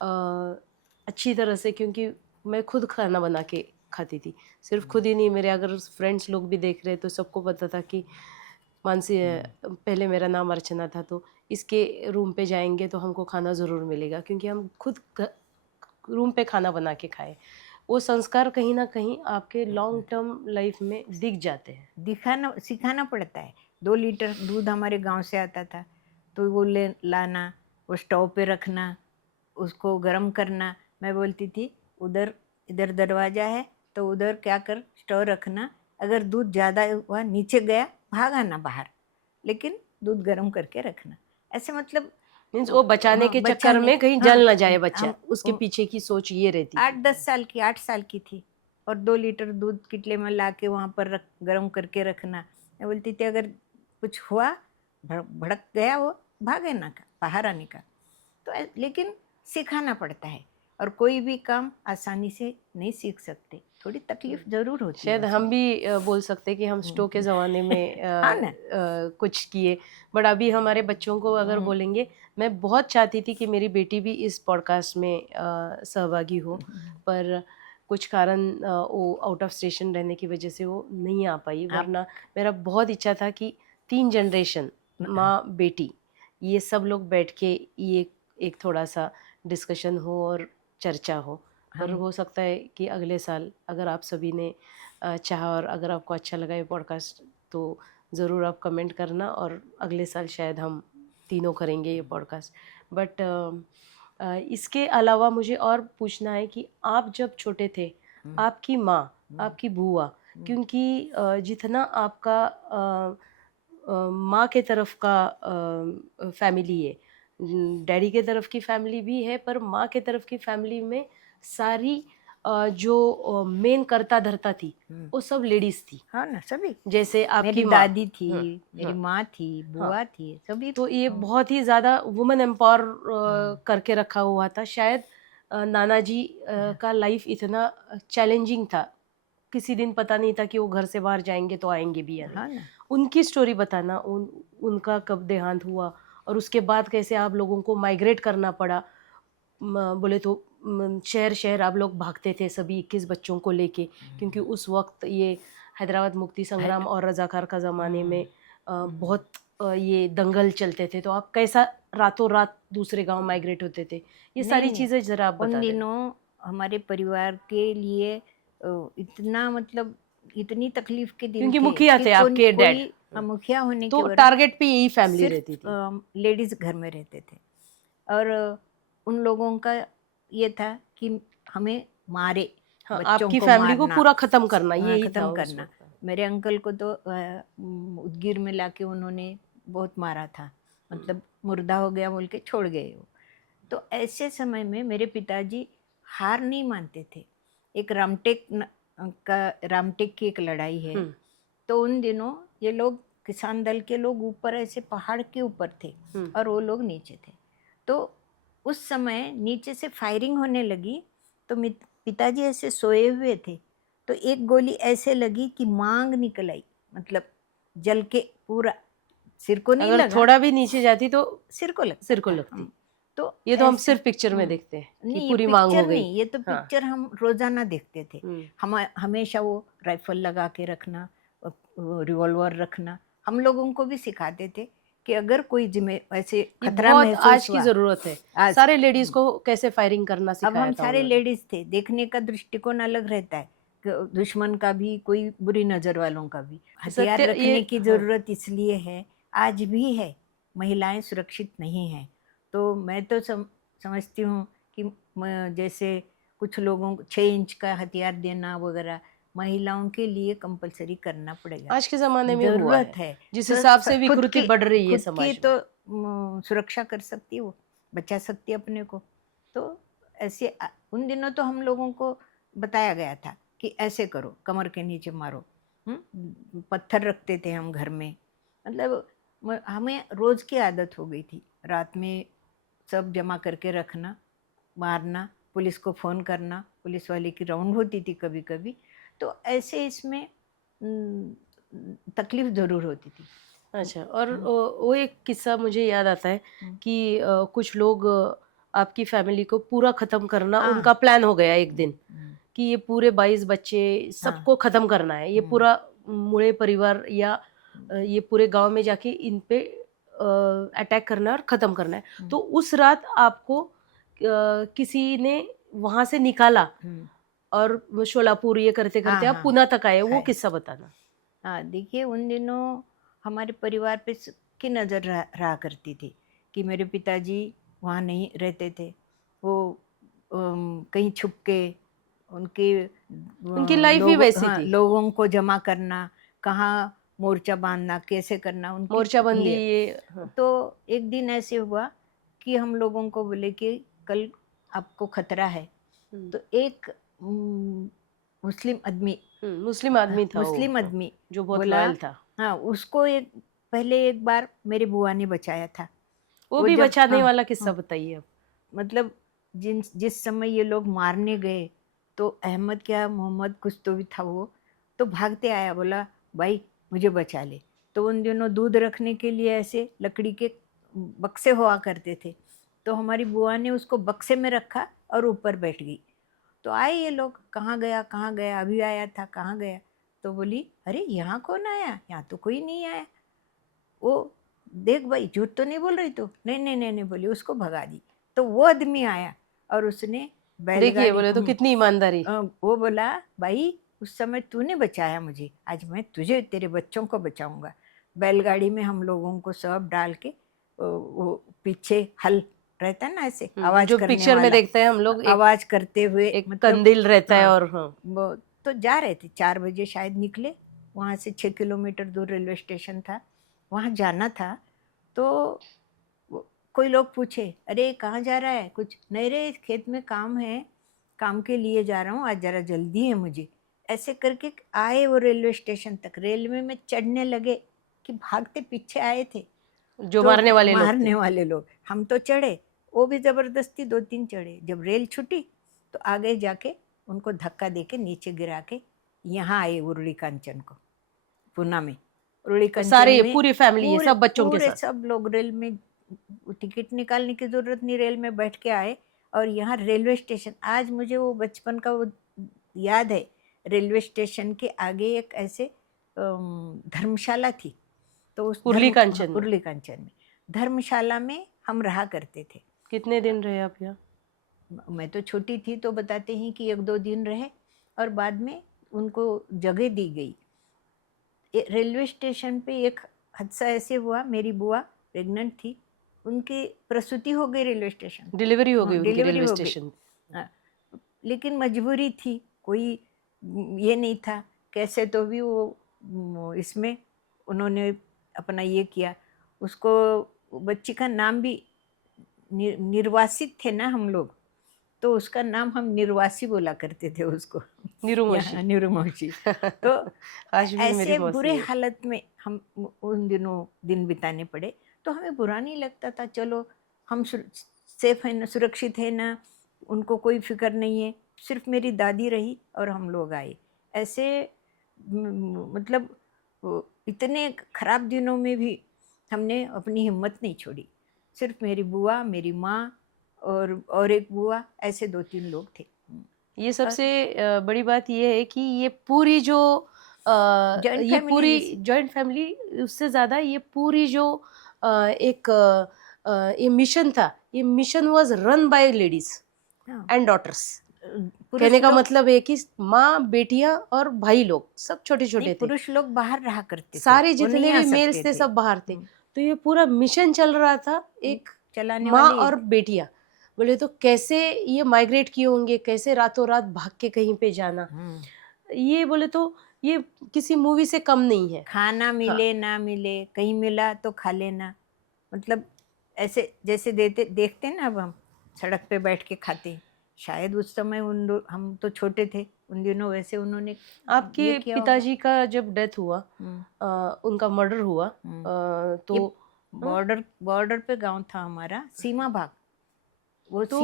अच्छी तरह से, क्योंकि मैं खुद खाना बना के खाती थी। सिर्फ खुद ही नहीं, मेरे अगर फ्रेंड्स लोग भी देख रहे तो सबको पता था कि मानसी पहले मेरा नाम अर्चना था, तो इसके रूम पे जाएंगे तो हमको खाना ज़रूर मिलेगा, क्योंकि हम खुद रूम पे खाना बना के खाए। वो संस्कार कहीं ना कहीं आपके लॉन्ग टर्म लाइफ में दिख जाते हैं। दिखाना सिखाना पड़ता है। 2 लीटर दूध हमारे गांव से आता था, तो वो ले लाना, वो स्टोव पे रखना, उसको गर्म करना। मैं बोलती थी उधर इधर दरवाजा है तो उधर क्या कर स्टोव रखना, अगर दूध ज़्यादा हुआ नीचे गया भाग आना बाहर, लेकिन दूध गर्म करके रखना। ऐसे मतलब मीन्स वो बचाने हाँ, के चक्कर बचाने में कहीं हाँ, जल ना जाए बच्चा, हम उसके पीछे की सोच ये रहती थी। 8-10 साल की 8 साल की थी, और 2 लीटर दूध किटले में ला के वहाँ पर गर्म करके रखना। मैं बोलती थी अगर कुछ हुआ, भड़क गया, वो भागे ना का बाहर आने का। तो लेकिन सिखाना पड़ता है, और कोई भी काम आसानी से नहीं सीख सकते, थोड़ी तकलीफ जरूर होती है शायद हम उसमें। भी बोल सकते कि हम स्टोव के ज़माने में हाँ ना। कुछ किए, बट अभी हमारे बच्चों को अगर बोलेंगे, मैं बहुत चाहती थी कि मेरी बेटी भी इस पॉडकास्ट में सहभागी हो, पर कुछ कारण वो आउट ऑफ स्टेशन रहने की वजह से वो नहीं आ पाई। वरना मेरा बहुत इच्छा था कि 3 जनरेशन, माँ बेटी, ये सब लोग बैठ के ये एक थोड़ा सा डिस्कशन हो और चर्चा हो। पर हो सकता है कि अगले साल अगर आप सभी ने चाहा और अगर आपको अच्छा लगा ये पॉडकास्ट, तो ज़रूर आप कमेंट करना, और अगले साल शायद हम तीनों करेंगे ये पॉडकास्ट। बट इसके अलावा मुझे और पूछना है कि आप जब छोटे थे, आपकी माँ, आपकी बुआ, क्योंकि जितना आपका माँ के तरफ का फैमिली है, डैडी के तरफ की फैमिली भी है, पर माँ के तरफ की फैमिली में सारी जो मेन करता धरता थी वो सब लेडीज थी। हाँ ना, सभी। जैसे मेरी आपकी माँ, दादी थी, मेरी माँ थी, बुआ थी, सभी। तो ये बहुत ही ज़्यादा वुमेन एम्पावर करके रखा हुआ था। शायद नाना जी का लाइफ इतना चैलेंजिंग था, किसी दिन पता नहीं था कि वो घर से बाहर जाएंगे तो आएंगे भी या नहीं। हाँ ना। उनकी स्टोरी बताना, उनका कब देहांत हुआ, और उसके बाद कैसे आप लोगों को माइग्रेट करना पड़ा। बोले तो शहर शहर आप लोग भागते थे सभी 21 बच्चों को लेके, क्योंकि उस वक्त ये हैदराबाद मुक्ति संग्राम और रजाकार का ज़माने में बहुत ये दंगल चलते थे, तो आप कैसा रातों रात दूसरे गांव माइग्रेट होते थे, ये सारी नहीं, चीज़ें ज़रा आप उन बता दें। दिनों हमारे परिवार के लिए इतना मतलब इतनी तकलीफ के दिन क्योंकि थे मुखिया कि थे आपके डैड, कोई मुखिया होने के तो वरना टारगेट पे यही फैमिली रहती थी। सिर्फ लेडीज घर में रहते थे, और उन लोगों का ये था कि हमें मारे, हाँ, बच्चों आपकी को फैमिली को मारना, पूरा खत्म करना, यही था खत्म उस करना। वक्त। मेरे अंकल को तो उदगीर में लाके उन्होंने बहुत मारा था, मतलब मुर्दा हो गया बोल के छोड़ गए वो। तो ऐसे समय में मेरे पिताजी हार नहीं मानते थे। एक रामटेक की एक लड़ाई है, तो उन दिनों ये लोग किसान दल के लोग ऊपर ऐसे पहाड़ के ऊपर थे और वो लोग नीचे थे। तो उस समय नीचे से फायरिंग होने लगी, तो पिताजी ऐसे सोए हुए थे, तो एक गोली ऐसे लगी कि मांग निकल आई, मतलब जल के पूरा, सिर को नहीं अगर लगा, थोड़ा भी नीचे जाती तो सिर को लगता सिर को था। लगती। तो ये तो हम ऐसे सिर्फ पिक्चर में देखते हैं कि नहीं, ये पूरी मांग हो पिक्चर गई। नहीं, ये तो हाँ। पिक्चर हम रोजाना देखते थे। हम हमेशा वो राइफल लगा के रखना, रिवॉल्वर रखना, हम लोगों को भी सिखाते थे कि अगर कोई जिम्मे ऐसे ये खतरा बहुत महसूस आज की हुआ। जरूरत है, आज सारे लेडीज को कैसे फायरिंग करना अब हम सिखाया था सारे उन्होंने। लेडीज थे, देखने का दृष्टिकोण अलग रहता है, दुश्मन का भी, कोई बुरी नजर वालों का भी। हथियार सत्य ये, रखने की जरूरत इसलिए है, आज भी है, महिलाएं सुरक्षित नहीं हैं। तो मैं तो समझती हूँ कि जैसे कुछ लोगों को 6 इंच का हथियार देना वगैरह महिलाओं के लिए कंपलसरी करना पड़ेगा, आज के जमाने में हुआ जरूरत है, है। जिस तो हिसाब से खुद विकृति की बढ़ रही है खुद की समाज में। तो सुरक्षा कर सकती है, वो बचा सकती है अपने को। तो ऐसे उन दिनों तो हम लोगों को बताया गया था कि ऐसे करो, कमर के नीचे मारो। पत्थर रखते थे हम घर में, मतलब हमें रोज की आदत हो गई थी, रात में सब जमा करके रखना, मारना, पुलिस को फ़ोन करना, पुलिस वाले की राउंड होती थी कभी कभी। तो ऐसे इसमें तकलीफ ज़रूर होती थी। अच्छा, और हम्म, वो एक किस्सा मुझे याद आता है हम्म, कि कुछ लोग आपकी फैमिली को पूरा खत्म करना हाँ, उनका प्लान हो गया एक दिन हम्म, कि ये पूरे 22 बच्चे हाँ, सबको खत्म करना है, ये हम्म, पूरा मुड़े परिवार या हम्म, ये पूरे गांव में जाके इन पे अटैक करना है और खत्म करना है। हम्म, तो उस रात आपको किसी ने वहां से निकाला हम्म, और वो शोलापुर ये करते हाँ, करते आप हाँ, पुणे तक आए, वो है। किस्सा बताना। हाँ, देखिए उन दिनों हमारे परिवार पे की नज़र रहा करती थी कि मेरे पिताजी वहाँ नहीं रहते थे। वो कहीं छुप के उनके उनकी लाइफ ही लोगों, वैसी हाँ, थी, लोगों को जमा करना, कहाँ मोर्चा बांधना, कैसे करना, उनकी मोर्चाबंदी ये। ये। हाँ। तो एक दिन ऐसे हुआ कि हम लोगों को बोले कि कल आपको खतरा है। हम्म, तो एक मुस्लिम आदमी, मुस्लिम आदमी था वो, मुस्लिम हाँ, आदमी जो बहुत बोला, लॉयल था। हाँ, उसको एक पहले एक बार मेरी बुआ ने बचाया था। वो वो भी जब, बचाने हाँ, वाला किस्सा हाँ, बताइए आप। मतलब जिस समय ये लोग मारने गए तो अहमद क्या मोहम्मद कुछ तो भी था, वो तो भागते आया, बोला भाई मुझे बचा ले। तो उन दिनों दूध रखने के लिए ऐसे लकड़ी के बक्से हुआ करते थे, तो हमारी बुआ ने उसको बक्से में रखा और ऊपर बैठ गई। तो आए ये लोग, कहाँ गया कहाँ गया, अभी आया था, कहाँ गया। तो बोली अरे यहाँ कौन आया, यहाँ तो कोई नहीं आया। वो देख भाई झूठ तो नहीं बोल रही, तो नहीं नहीं नहीं नहीं बोली, उसको भगा दी। तो वो आदमी आया और उसने देखिए बैलगाड़ी, बोले तो कितनी ईमानदारी। वो बोला भाई उस समय तूने बचाया मुझे, आज मैं तुझे तेरे बच्चों को बचाऊंगा। बैलगाड़ी में हम लोगों को सब डाल के वो पीछे हल रहता है ना ऐसे आवाज जो करने पिक्चर में वाला, देखते हैं हम लोग, एक आवाज करते हुए, एक मतलब, कंदील रहता है हाँ, और हाँ। वो तो जा रहे थे 4 बजे शायद निकले। वहाँ से 6 किलोमीटर दूर रेलवे स्टेशन था, वहाँ जाना था। तो कोई लोग पूछे अरे कहाँ जा रहा है, कुछ नहीं रे खेत में काम है, काम के लिए जा रहा हूँ, आज जरा जल्दी है मुझे। ऐसे करके आए वो रेलवे स्टेशन तक, रेलवे में चढ़ने लगे कि भागते पीछे आए थे। जो तो मारने वाले लोग थे। मारने वाले लोग, हम तो चढ़े, वो भी जबरदस्ती 2-3 चढ़े। जब रेल छूटी तो आगे जाके उनको धक्का देके नीचे गिरा के यहाँ आए उरुली कांचन को, पूना में। उरुली और कांचन सारे में पूरी फैमिली है, पूरे सब बच्चों के पूरे साथ। सब लोग रेल में, टिकट निकालने की जरूरत नहीं, रेल में बैठ के आए। और यहाँ रेलवे स्टेशन, आज मुझे वो बचपन का वो याद है। रेलवे स्टेशन के आगे एक ऐसे धर्मशाला थी। तो उस उर्ली हाँ, कांचन में उरुली कांचन में धर्मशाला में हम रहा करते थे। कितने दिन रहे आप यहाँ? मैं तो छोटी थी तो बताते हैं कि 1-2 दिन रहे, और बाद में उनको जगह दी गई। रेलवे स्टेशन पे एक हादसा ऐसे हुआ, मेरी बुआ प्रेग्नेंट थी, उनकी प्रसूति हो गई रेलवे स्टेशन पे। डिलीवरी हो हाँ, गई उनकी डिलीवरी रेलवे हो गई। स्टेशन। हाँ, लेकिन मजबूरी थी, कोई ये नहीं था, कैसे तो भी वो इसमें उन्होंने अपना ये किया। उसको बच्ची का नाम भी निर्वासित थे ना हम लोग, तो उसका नाम हम निर्वासी बोला करते थे उसको। नीरू मौसी। यहाँ निरुमौशी। तो आज भी मेरी ऐसे बुरे मौसी है। हालत में हम उन दिनों दिन बिताने पड़े। तो हमें बुरा नहीं लगता था, चलो हम सेफ है ना, सुरक्षित है ना, उनको कोई फिक्र नहीं है। सिर्फ मेरी दादी रही और हम लोग आए ऐसे। मतलब इतने खराब दिनों में भी हमने अपनी हिम्मत नहीं छोड़ी। सिर्फ मेरी बुआ, मेरी माँ और एक बुआ, ऐसे 2-3 लोग थे। ये और सबसे बड़ी बात ये है कि ये पूरी जो जॉइंट ये फैमिली पूरी जैसी। जॉइंट फैमिली, उससे ज़्यादा ये पूरी जो एक ये मिशन था, ये mission was run by ladies हाँ, एंड डॉटर्स। पुरुष कहने का लोग, मतलब है कि माँ, बेटियां और भाई लोग सब छोटे नहीं, छोटे थे, पुरुष लोग बाहर रहा करते थे, सारे वो नहीं जितने आ भी मेल्स सकते थे थे। सब बाहर थे। तो ये पूरा मिशन चल रहा था, एक चलाने माँ वाले ये और थे। बेटियां। बोले तो कैसे ये माइग्रेट किए होंगे, कैसे रातों रात भाग के कहीं पे जाना, हम्म, ये बोले तो ये किसी मूवी से कम नहीं है। खाना हाँ, मिले ना मिले, कहीं मिला तो खा लेना। मतलब ऐसे जैसे देते देखते ना, अब हम सड़क पे बैठ के खाते, शायद उस समय हम तो छोटे थे, उन दिनों वैसे उन्होंने ये आपके किया होगा। पिताजी का जब डेथ हुआ, हम्म, उनका मर्डर हुआ, ये तो हाँ, बॉर्डर बॉर्डर पे गांव था हमारा, सीमा भाग। वो तो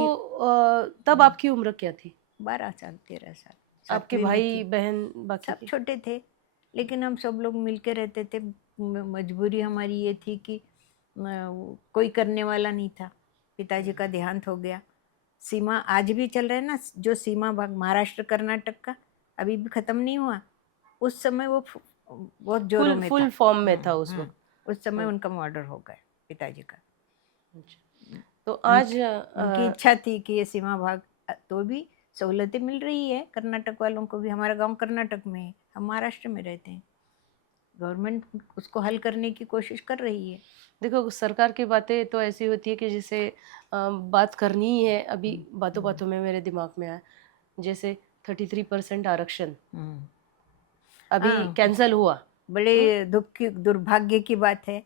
तब हम्म, आपकी उम्र क्या थी? 12 साल 13 साल, आपके 7वीं में भाई थी। बहन बाकी सब के? छोटे थे, लेकिन हम सब लोग मिल के रहते थे। मजबूरी हमारी ये थी कि कोई करने वाला नहीं था। पिताजी का देहांत हो गया। सीमा आज भी चल रहा है ना, जो सीमा भाग महाराष्ट्र कर्नाटक का अभी भी खत्म नहीं हुआ। उस समय वो बहुत जोरों फुल में फुल था। फॉर्म में था उस वक्त। उस समय उनका मर्डर हो गया पिताजी का। अच्छा। तो आज उनकी इच्छा थी कि ये सीमा भाग, तो भी सहूलतें मिल रही है कर्नाटक वालों को भी। हमारा गांव कर्नाटक में है, हम महाराष्ट्र में रहते हैं। गवर्नमेंट उसको हल करने की कोशिश कर रही है। देखो, सरकार की बातें तो ऐसी होती है कि जैसे बात करनी ही है। अभी बातों बातों में मेरे दिमाग में आया, जैसे 33% आरक्षण अभी हाँ, कैंसल हुआ। बड़े दुख की दुर्भाग्य की बात है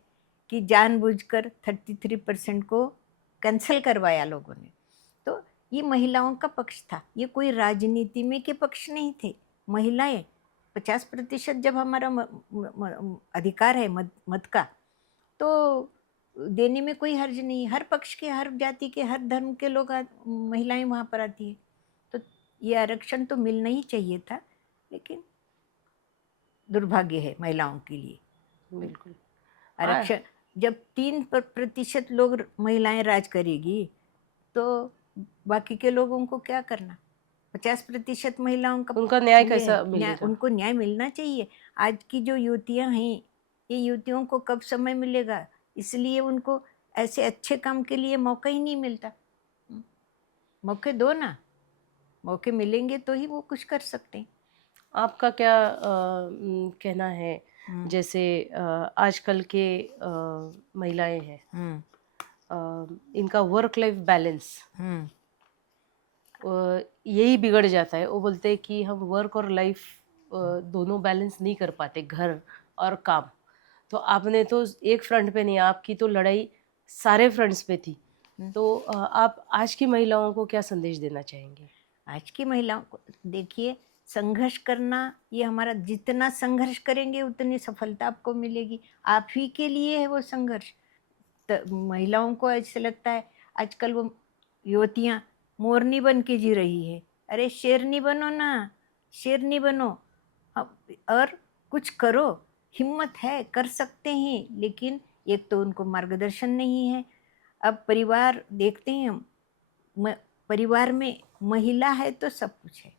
कि जानबूझकर 33% को कैंसिल करवाया लोगों ने। तो ये महिलाओं का पक्ष था, ये कोई राजनीति में के पक्ष नहीं थे। महिलाएं 50% जब हमारा अधिकार है मत का, तो देने में कोई हर्ज नहीं। हर पक्ष के, हर जाति के, हर धर्म के लोग महिलाएं वहाँ पर आती है। तो ये आरक्षण तो मिलना ही चाहिए था, लेकिन दुर्भाग्य है महिलाओं के लिए। बिल्कुल। आरक्षण जब 3% लोग महिलाएं राज करेगी, तो बाकी के लोगों को क्या करना? 50% महिलाओं का उनका न्याय ये कैसा न्याय, मिलेगा? उनको न्याय मिलना चाहिए। आज की जो युवतियां हैं, ये युवतियों को कब समय मिलेगा? इसलिए उनको ऐसे अच्छे काम के लिए मौका ही नहीं मिलता। मौके दो ना, मौके मिलेंगे तो ही वो कुछ कर सकते हैं। आपका क्या कहना है? जैसे आजकल के महिलाएं हैं, इनका वर्क लाइफ बैलेंस यही बिगड़ जाता है। वो बोलते हैं कि हम वर्क और लाइफ दोनों बैलेंस नहीं कर पाते, घर और काम। तो आपने तो एक फ्रंट पे नहीं, आपकी तो लड़ाई सारे फ्रंट्स पे थी। तो आप आज की महिलाओं को क्या संदेश देना चाहेंगे? आज की महिलाओं को देखिए, संघर्ष करना, ये हमारा जितना संघर्ष करेंगे उतनी सफलता आपको मिलेगी। आप ही के लिए है वो संघर्ष। तो महिलाओं को ऐसे लगता है आजकल वो युवतियां मोरनी बन के जी रही है। अरे शेरनी बनो ना, शेरनी बनो और कुछ करो। हिम्मत है, कर सकते हैं, लेकिन एक तो उनको मार्गदर्शन नहीं है। अब परिवार देखते हैं हम, परिवार में महिला है तो सब कुछ है।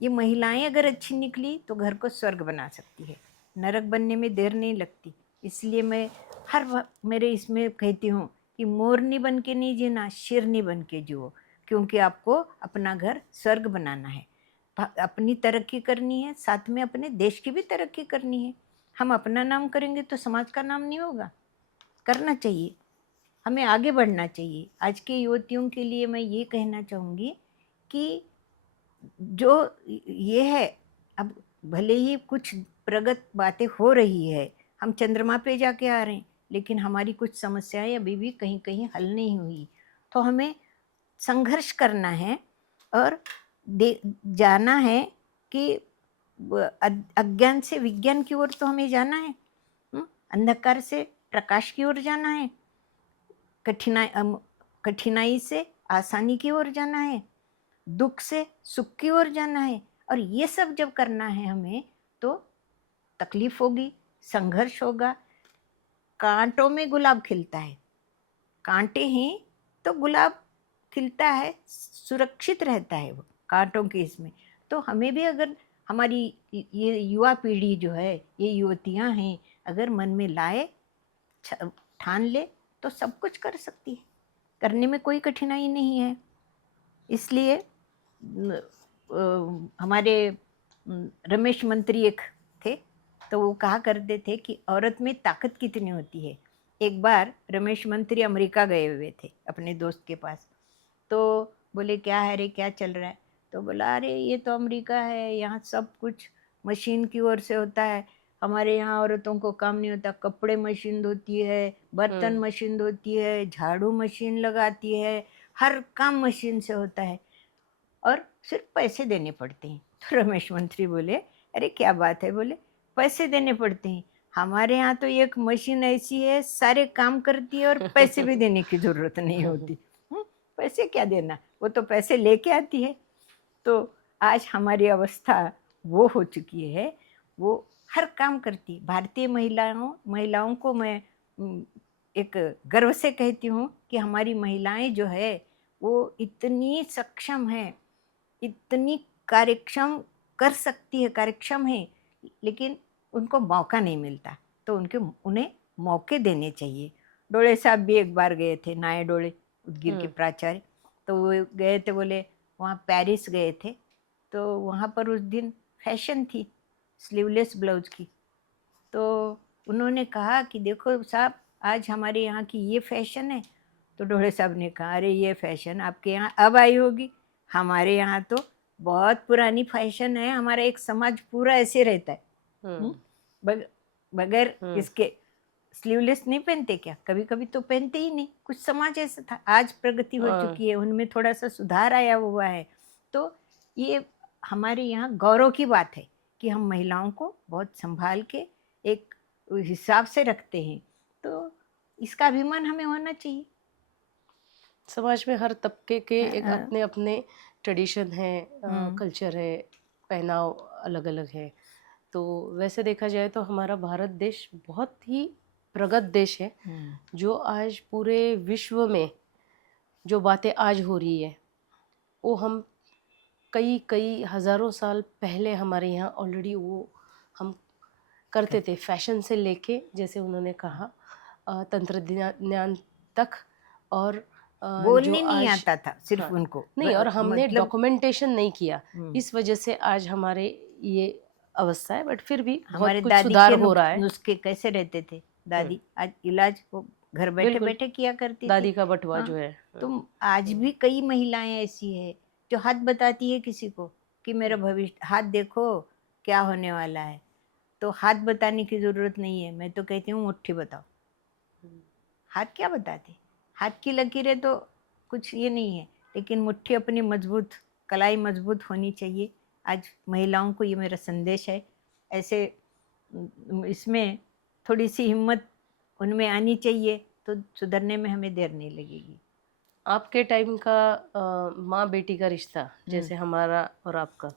ये महिलाएं अगर अच्छी निकली तो घर को स्वर्ग बना सकती है, नरक बनने में देर नहीं लगती। इसलिए मैं हर मेरे इसमें कहती हूँ कि मोरनी बन के नहीं जीना, शेरनी बन के जियो, क्योंकि आपको अपना घर स्वर्ग बनाना है। अपनी तरक्की करनी है, साथ में अपने देश की भी तरक्की करनी है। हम अपना नाम करेंगे तो समाज का नाम नहीं होगा। करना चाहिए, हमें आगे बढ़ना चाहिए। आज के युवतियों के लिए मैं ये कहना चाहूँगी कि जो ये है, अब भले ही कुछ प्रगत बातें हो रही है, हम चंद्रमा पे जाके आ रहे हैं, लेकिन हमारी कुछ समस्याएं अभी भी कहीं कहीं हल नहीं हुई। तो हमें संघर्ष करना है और जाना है कि अज्ञान से विज्ञान की ओर तो हमें जाना है, अंधकार से प्रकाश की ओर जाना है, कठिनाई से आसानी की ओर जाना है, दुख से सुख की ओर जाना है। और ये सब जब करना है हमें, तो तकलीफ होगी, संघर्ष होगा। कांटों में गुलाब खिलता है, कांटे हैं तो गुलाब खिलता है, सुरक्षित रहता है वो कांटों के इसमें। तो हमें भी, अगर हमारी ये युवा पीढ़ी जो है, ये युवतियां हैं, अगर मन में लाए, ठान ले, तो सब कुछ कर सकती है। करने में कोई कठिनाई नहीं है। इसलिए हमारे रमेश मंत्री एक थे, तो वो कहा करते थे कि औरत में ताकत कितनी होती है। एक बार रमेश मंत्री अमेरिका गए हुए थे अपने दोस्त के पास, तो बोले क्या है रे, क्या चल रहा है? तो बोला अरे ये तो अमेरिका है, यहाँ सब कुछ मशीन की ओर से होता है। हमारे यहाँ औरतों को काम नहीं होता, कपड़े मशीन धोती है, बर्तन मशीन धोती है, झाड़ू मशीन लगाती है, हर काम मशीन से होता है और सिर्फ पैसे देने पड़ते हैं। तो रमेश मंत्री बोले अरे क्या बात है? बोले पैसे देने पड़ते हैं, हमारे यहाँ तो एक मशीन ऐसी है सारे काम करती है और पैसे भी देने की जरूरत नहीं होती। पैसे क्या देना, वो तो पैसे लेके आती है। तो आज हमारी अवस्था वो हो चुकी है, वो हर काम करती। भारतीय महिलाओं को मैं एक गर्व से कहती हूँ कि हमारी महिलाएं जो है वो इतनी सक्षम है, इतनी कार्यक्षम कर सकती है, कार्यक्षम है, लेकिन उनको मौका नहीं मिलता। तो उन्हें मौके देने चाहिए। डोले साहब भी एक बार गए थे, नाये डोले उदगीर के प्राचार्य, तो वो गए थे, बोले वहाँ पेरिस गए थे, तो वहाँ पर उस दिन फैशन थी स्लीवलेस ब्लाउज की। तो उन्होंने कहा कि देखो साहब, आज हमारे यहाँ की ये फैशन है। तो डोले साहब ने कहा, अरे ये फैशन आपके यहाँ अब आई होगी, हमारे यहाँ तो बहुत पुरानी फैशन है, हमारा एक समाज पूरा ऐसे रहता है। बगैर इसके स्लीवलेस नहीं पहनते क्या? कभी कभी तो पहनते ही नहीं, कुछ समाज ऐसा था। आज प्रगति हो चुकी है, उनमें थोड़ा सा सुधार आया हुआ है। तो ये हमारे यहाँ गौरव की बात है कि हम महिलाओं को बहुत संभाल के एक हिसाब से रखते हैं। तो इसका अभिमान हमें होना चाहिए। समाज में हर तबके के एक अपने अपने ट्रेडिशन है, कल्चर है, पहनाव अलग अलग है। तो वैसे देखा जाए तो हमारा भारत देश बहुत ही प्रगत देश है, जो आज पूरे विश्व में जो बातें आज हो रही है वो हम कई कई हज़ारों साल पहले हमारे यहाँ ऑलरेडी वो हम करते थे। फैशन से लेके, जैसे उन्होंने कहा, तंत्रज्ञान तक, और बोलने नहीं आता था सिर्फ उनको नहीं, और हमने डॉक्यूमेंटेशन नहीं किया, इस वजह से आज हमारे ये अवस्था है। बट फिर भी हमारे बहुत कुछ दादी सुधार के हो रहा है। नुस्खे कैसे रहते थे, दादी आज इलाज वो घर बैठे बैठे किया करती थी, दादी का बटुआ जो है। तो आज भी कई महिलाएं ऐसी है जो हाथ बताती है किसी को कि मेरा भविष्य, हाथ देखो क्या होने वाला है। तो हाथ बताने की जरूरत नहीं है, मैं तो कहती हूँ मुट्ठी बताओ। हाथ क्या बताते, हाथ की लकीरें तो कुछ ये नहीं है, लेकिन मुट्ठी अपनी मजबूत, कलाई मजबूत होनी चाहिए। आज महिलाओं को ये मेरा संदेश है। ऐसे इसमें थोड़ी सी हिम्मत उनमें आनी चाहिए, तो सुधरने में हमें देर नहीं लगेगी। आपके टाइम का माँ बेटी का रिश्ता, जैसे हमारा और आपका,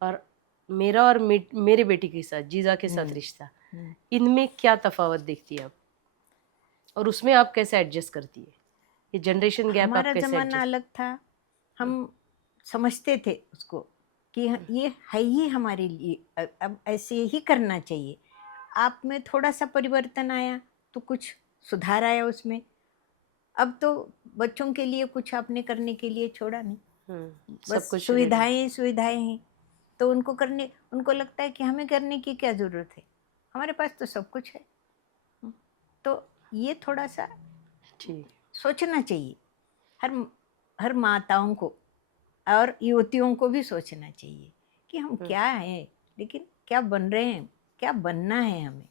और मेरा और मेरे बेटी के साथ, जीजा के साथ रिश्ता, इनमें क्या तफावत देखती है आप, और उसमें आप कैसे एडजस्ट करती है? ये जनरेशन गैप हमारा आप कैसे जमाना अलग था, हम समझते थे उसको कि ये है ही हमारे लिए, अब ऐसे ही करना चाहिए। आप में थोड़ा सा परिवर्तन आया तो कुछ सुधार आया उसमें। अब तो बच्चों के लिए कुछ आपने करने के लिए छोड़ा नहीं, बस सब कुछ सुविधाएं हैं, तो उनको लगता है कि हमें करने की क्या जरूरत है, हमारे पास तो सब कुछ है। तो ये थोड़ा सा सोचना चाहिए हर माताओं को और युवतियों को भी सोचना चाहिए कि हम क्या हैं, लेकिन क्या बन रहे हैं, क्या बनना है हमें।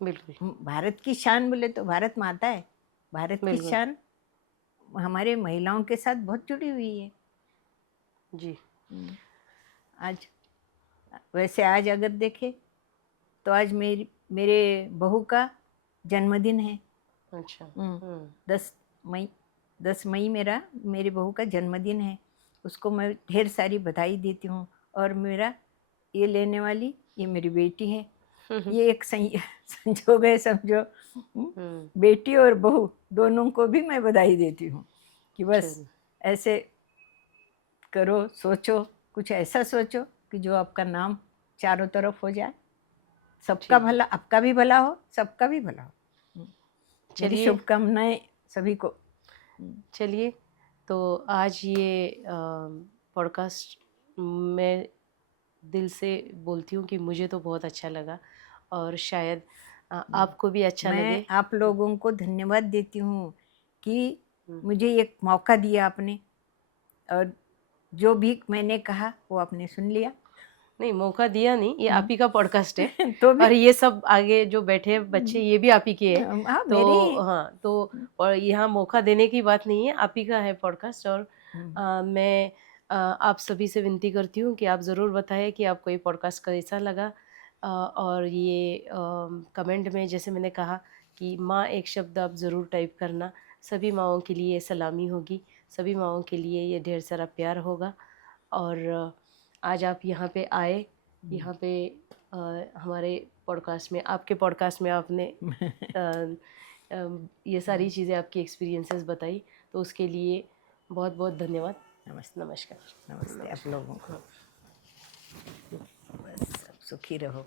बिल्कुल। भारत की शान बोले तो भारत माता है, भारत की शान हमारे महिलाओं के साथ बहुत जुड़ी हुई है जी। आज वैसे आज अगर देखे तो आज मेरे बहू का जन्मदिन है। अच्छा। 10 मई मेरी बहू का जन्मदिन है। उसको मैं ढेर सारी बधाई देती हूँ। और मेरा ये लेने वाली ये मेरी बेटी है। ये एक संजोग है, समझो। बेटी और बहू दोनों को भी मैं बधाई देती हूँ कि बस ऐसे करो, सोचो, कुछ ऐसा सोचो कि जो आपका नाम चारों तरफ हो जाए, सबका भला, आपका भी भला हो, सबका भी भला हो। मेरी शुभकामनाएं सभी को। चलिए, तो आज ये पॉडकास्ट मैं दिल से बोलती हूँ कि मुझे तो बहुत अच्छा लगा, और शायद आपको भी अच्छा लगे। मैं आप लोगों को धन्यवाद देती हूँ कि मुझे एक मौका दिया आपने, और जो भी मैंने कहा वो आपने सुन लिया। नहीं, मौका दिया नहीं, ये आप ही का पॉडकास्ट है। तो और ये सब आगे जो बैठे बच्चे ये भी आप ही के हैं। तो और यहाँ मौका देने की बात नहीं है, आप ही का है पॉडकास्ट। और मैं आप सभी से विनती करती हूँ कि आप ज़रूर बताएं कि आपको ये पॉडकास्ट कैसा लगा। और ये कमेंट में, जैसे मैंने कहा कि माँ एक शब्द आप ज़रूर टाइप करना। सभी माँओं के लिए सलामी होगी, सभी माँओं के लिए ये ढेर सारा प्यार होगा। और आज आप यहाँ पे आए, यहाँ पे हमारे पॉडकास्ट में, आपके पॉडकास्ट में आपने ये सारी चीज़ें, आपकी एक्सपीरियंसेस बताई, तो उसके लिए बहुत बहुत धन्यवाद। नमस्ते। नमस्कार। नमस्ते आप लोगों को। बस सब सुखी रहो।